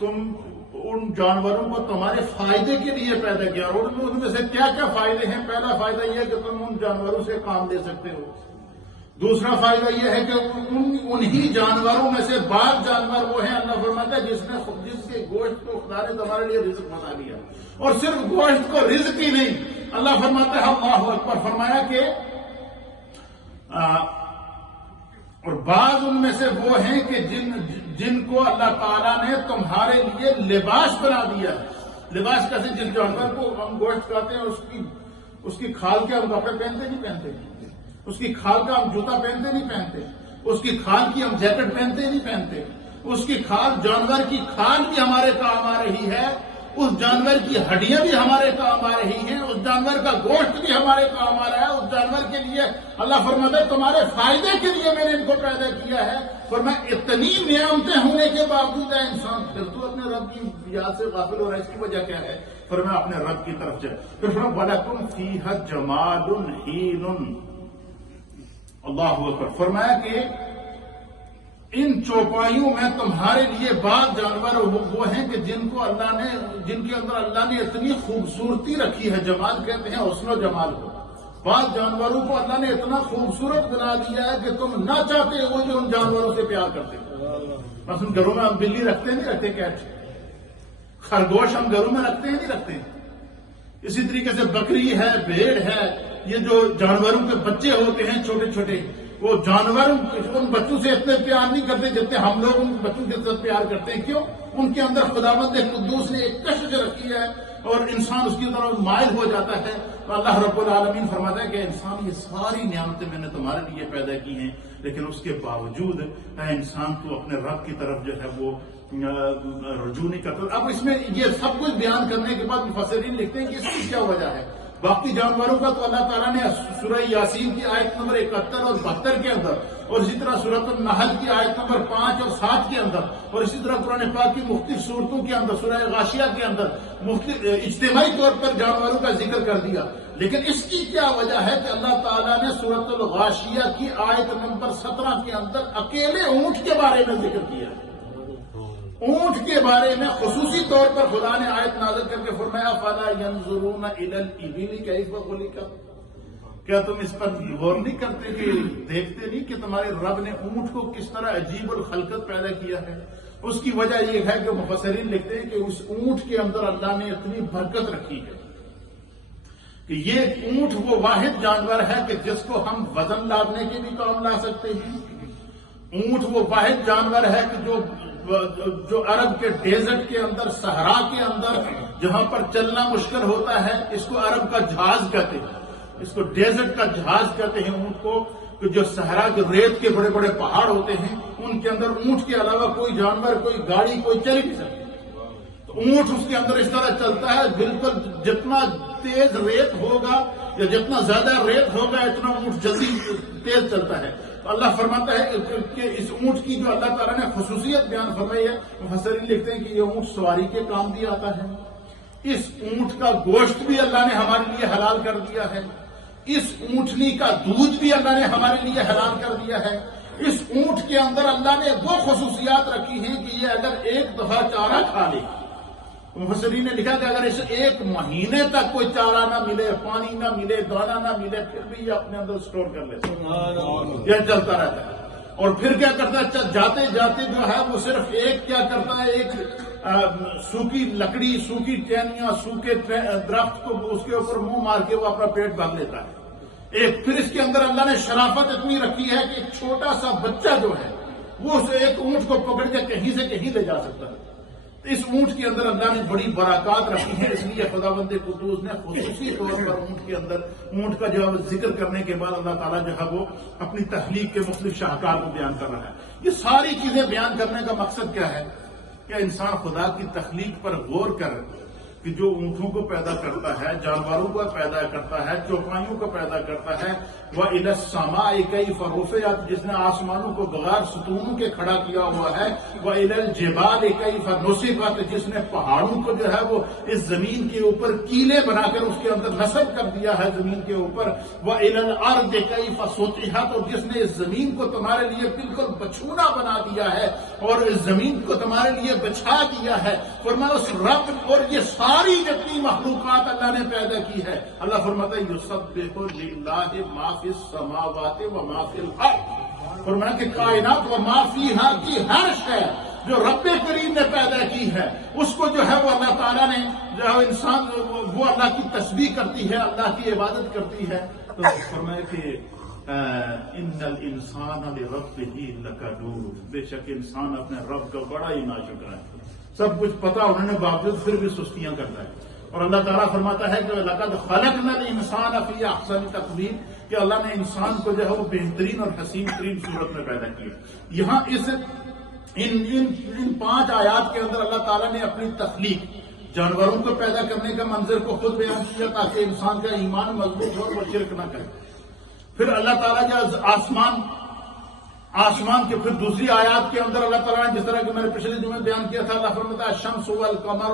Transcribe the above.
تم ان جانوروں کو تمہارے فائدے کے لیے پیدا کیا، اور ان میں سے کیا کیا فائدے ہیں؟ پہلا فائدہ یہ ہے کہ تم ان جانوروں سے کام لے سکتے ہو. دوسرا فائدہ یہ ہے کہ انہی جانوروں میں سے بعض جانور وہ ہیں، اللہ فرماتا ہے جس کے گوشت کو خدا نے تمہارے لیے رزق بنا دیا. اور صرف گوشت کو رزق ہی نہیں، اللہ فرماتا ہے اللہ اکبر، فرمایا کہ اور بعض ان میں سے وہ ہیں کہ جن کو اللہ تعالیٰ نے تمہارے لیے لباس بنا دیا ہے. لباس کیسے؟ جس جانور کو ہم گوشت کھاتے ہیں اس کی کھال کے ہم کپڑے پہنتے نہیں پہنتے، اس کی کھال کا ہم جوتا پہنتے نہیں پہنتے، اس کی کھال کی ہم جیکٹ پہنتے نہیں پہنتے، اس کی کھال، جانور کی کھال بھی ہمارے کام آ رہی ہے، اس جانور کی ہڈیاں بھی ہمارے کام آ رہی ہیں، اس جانور کا گوشت بھی ہمارے کام آ رہا ہے. اس جانور کے لیے اللہ فرماتا ہے تمہارے فائدے کے لیے میں نے ان کو پیدا کیا ہے. فرمایا اتنی نعمتیں ہونے کے باوجود ہے انسان پھر تو اپنے رب کی یاد سے غافل ہو رہا ہے. اس کی وجہ کیا ہے؟ فرمایا اپنے رب کی طرف سے. پھر فرمایا وَلَكُمْ فِيهَا جَمَالٌ حِينٌ. اللہ اکبر. فرمایا کہ ان چوپائیوں میں تمہارے لیے بعض جانور وہ ہیں کہ جن کے اندر اللہ نے اتنی خوبصورتی رکھی ہے. جمال کہتے ہیں حسن و جمال کو. بعض جانوروں کو اللہ نے اتنا خوبصورت بنا دیا ہے کہ تم نہ چاہتے ہو جو ان جانوروں سے پیار کرتے ہو. مثلا گھروں میں ہم بلی رکھتے نہیں رکھتے، کیٹ، خرگوش ہم گھروں میں رکھتے ہیں نہیں رکھتے. اسی طریقے سے بکری ہے، بھیڑ ہے، یہ جو جانوروں کے بچے ہوتے ہیں چھوٹے چھوٹے، وہ جانور ان بچوں سے اتنے پیار نہیں کرتے جتنے ہم لوگ ان بچوں کے ساتھ پیار کرتے ہیں. کیوں؟ ان کے اندر خداوند قدوس نے ایک کشش رکھی ہے اور انسان اس کی طرف مائل ہو جاتا ہے. تو اللہ رب العالمین فرماتا ہے کہ انسان یہ ساری نعمتیں میں نے تمہارے لیے پیدا کی ہیں، لیکن اس کے باوجود انسان تو اپنے رب کی طرف جو ہے وہ رجوع نہیں کرتا. اب اس میں یہ سب کچھ بیان کرنے کے بعد مفسرین لکھتے ہیں کہ اس کی کیا وجہ ہے. باقی جانوروں کا تو اللہ تعالیٰ نے سورہ یاسین کی آیت نمبر 71 اور 72 کے اندر، اور اسی طرح سورۃ النحل کی آیت نمبر 5 اور 7 کے اندر، اور اسی طرح قرآن پاک کی مختلف صورتوں کے اندر، سورہ غاشیہ کے اندر اجتماعی طور پر جانوروں کا ذکر کر دیا. لیکن اس کی کیا وجہ ہے کہ اللہ تعالیٰ نے سورۃ الغاشیہ کی آیت نمبر 17 کے اندر اکیلے اونٹ کے بارے میں ذکر کیا. اونٹ کے بارے میں خصوصی طور پر خدا نے آیت نازل کر کے فرمایا فَلَا يَنظُرُونَ إِلَى الْإِبِلِ كَيْفَ خُلِقَتْ. کیا تم اس پر غور نہیں کرتے کہ دیکھتے نہیں کہ تمہارے رب نے اونٹ کو کس طرح عجیب الخلقت پیدا کیا ہے؟ اس کی وجہ یہ ہے کہ مفسرین لکھتے ہیں کہ اس اونٹ کے اندر اللہ نے اتنی برکت رکھی ہے کہ یہ اونٹ وہ واحد جانور ہے کہ جس کو ہم وزن لادنے کے بھی کام لا سکتے ہیں. اونٹ وہ واحد جانور ہے کہ جو عرب کے ڈیزرٹ کے اندر، صحرا کے اندر جہاں پر چلنا مشکل ہوتا ہے، اس کو عرب کا جہاز کہتے ہیں، اس کو ڈیزرٹ کا جہاز کہتے ہیں اونٹ کو. کہ جو صحرا کے ریت کے بڑے بڑے پہاڑ ہوتے ہیں ان کے اندر اونٹ کے علاوہ کوئی جانور، کوئی گاڑی، کوئی چل نہیں سکتی. تو اونٹ اس کے اندر اس طرح چلتا ہے، بالکل جتنا تیز ریت ہوگا یا جتنا زیادہ ریت ہوگا اتنا اونٹ جلدی تیز چلتا ہے. تو اللہ فرماتا ہے کہ اس اونٹ کی جو اللہ تعالیٰ نے خصوصیت بیان فرمائی ہے، مفسرین لکھتے ہیں کہ یہ اونٹ سواری کے کام بھی آتا ہے. اس اونٹ کا گوشت بھی اللہ نے ہمارے لیے حلال کر دیا ہے. اس اونٹنی کا دودھ بھی اللہ نے ہمارے لیے حلال کر دیا ہے. اس اونٹ کے اندر اللہ نے وہ خصوصیات رکھی ہیں کہ یہ اگر ایک دفعہ چارہ کھا لے، مفسرین نے لکھا کہ اگر اسے 1 مہینے تک کوئی چارہ نہ ملے، پانی نہ ملے، دانا نہ ملے، پھر بھی یہ اپنے اندر سٹور کر لیتا ہے، یہ چلتا رہتا ہے. اور پھر کیا کرتا ہے؟ جاتے جاتے جو ہے وہ صرف ایک کیا کرتا ہے، ایک سوکھی لکڑی، سوکھی ٹہنیاں، سوکھے درخت کو اس کے اوپر منہ مار کے وہ اپنا پیٹ بھر لیتا ہے. پھر اس کے اندر اللہ نے شرافت اتنی رکھی ہے کہ ایک چھوٹا سا بچہ جو ہے وہ اسے ایک اونٹ کو پکڑ کے کہیں سے کہیں لے جا سکتا ہے. اس اونٹ کے اندر اللہ نے بڑی برکات رکھی ہے. اس لیے خداوند قدوس نے خصوصی طور پر اونٹ کے اندر، اونٹ کا جو ذکر کرنے کے بعد اللہ تعالیٰ جو ہے وہ اپنی تخلیق کے مختلف شاہکار کو بیان کر رہا ہے. یہ ساری چیزیں بیان کرنے کا مقصد کیا ہے؟ کہ انسان خدا کی تخلیق پر غور کر کہ جو اونٹوں کو پیدا کرتا ہے، جانوروں کو پیدا کرتا ہے، چوپائیوں کو پیدا کرتا ہے، وَإِلَى السَّمَاءِ كَيْفَ رُفِعَتْ جس نے آسمانوں کو بغیر ستونوں کے کھڑا کیا ہوا ہے، وَإِلَى الْجِبَالِ كَيْفَ نُصِبَتْ جس نے پہاڑوں کو جو ہے وہ اس زمین کے اوپر کیلے بنا کر اس کے اندر نصب کر دیا ہے زمین کے اوپر، وَإِلَى الْأَرْضِ كَيْفَ سُطِحَتْ اور جس نے اس زمین کو تمہارے لیے بالکل بچھونا بنا دیا ہے اور اس زمین کو تمہارے لیے بچھا دیا ہے۔ فرمایا اس رب اور یہ ساری جتنی مخلوقات اللہ نے پیدا کی ہے، اللہ فرماتا ہے یسبح للہ ما فی السماوات و ما فی الارض، فرمایا کہ کائنات و ما فیہا کی ہر شے جو رب کریم نے پیدا کی ہے اس کو جو ہے وہ اللہ تعالیٰ نے جو ہے انسان وہ اللہ کی تسبیح کرتی ہے، اللہ کی عبادت کرتی ہے۔ تو فرمایا کہ ان الانسان لربہ لکنود بے شک انسان اپنے رب کا بڑا ہی ناشکر ہے، سب کچھ پتا ہونے کے باوجود پھر بھی سستیاں کرتا ہے۔ اور اللہ تعالیٰ فرماتا ہے کہ لقد خلقنا الانسان فی احسن تقویم کہ اللہ نے انسان کو جو ہے وہ بہترین اور حسین ترین صورت میں پیدا کیا۔ یہاں ان 5 آیات کے اندر اللہ تعالیٰ نے اپنی تخلیق، جانوروں کو پیدا کرنے کا منظر کو خود بیان کیا تاکہ انسان کا ایمان مضبوط ہو اور وہ شرک نہ کرے۔ پھر اللہ تعالیٰ جو آسمان کے پھر دوسری آیات کے اندر اللہ تعالیٰ نے جس طرح کہ میں نے پچھلے جمعے بیان کیا تھا، اللہ فرماتا ہے الشمس والقمر